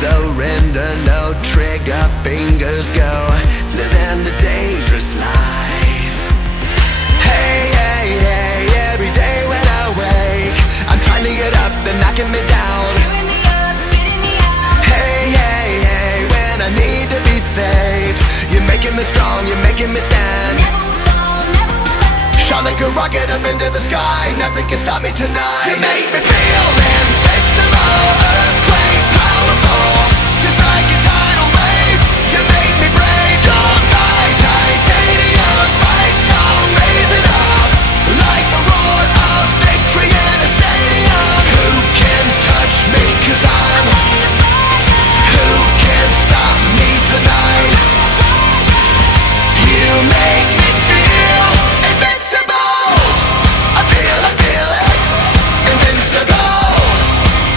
surrender, no trigger fingers go, living the dangerous life. Hey, hey, hey, every day when I wake, I'm trying to get up, they're knocking me down. Hey, hey, hey, when I need to be saved, you're making me strong, you're making me stand. Shot like a rocket up into the sky, nothing can stop me tonight. You make me feel invincible, earthquake powerful, just like a tidal wave. You make me brave, you're my titanium fight song, raising up like the roar of victory in a stadium. Who can touch me, 'cause I'm who can stop me tonight? You make me feel invincible. I feel it, invincible.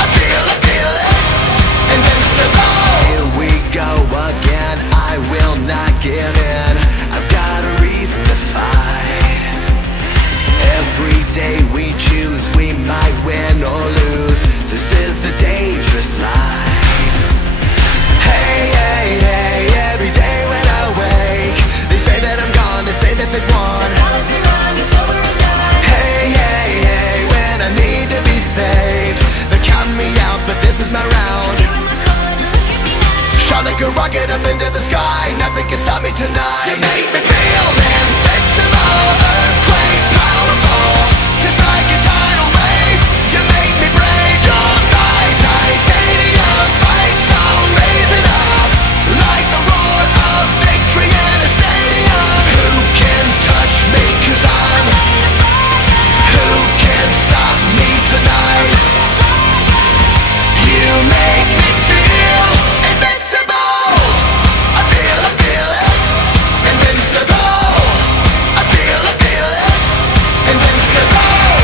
I feel it, invincible. Here we go again, I will not give in. I've got a reason to fight. Every day we choose, we might win or lose. This is the dangerous life. Hey, hey, hey, every day when I wake, they say that I'm gone, they say that they've won. Hey, hey, hey, when I need to be saved, they're counting me out, but this is my round. Shot like a rocket up into the sky, nothing can stop me tonight. You make me feel invincible, earthquake powerful, just like a tidal wave. You make me brave, you're my titanium fight song, raising up like the roar of victory in a stadium. Who can touch me, 'cause I'm who can stop me tonight? You make me feel invincible. I feel it, invincible. I feel it, invincible.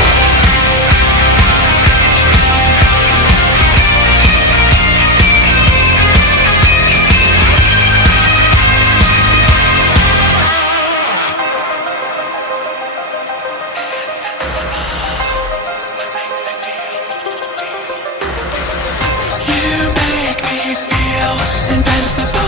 You make me feel invincible.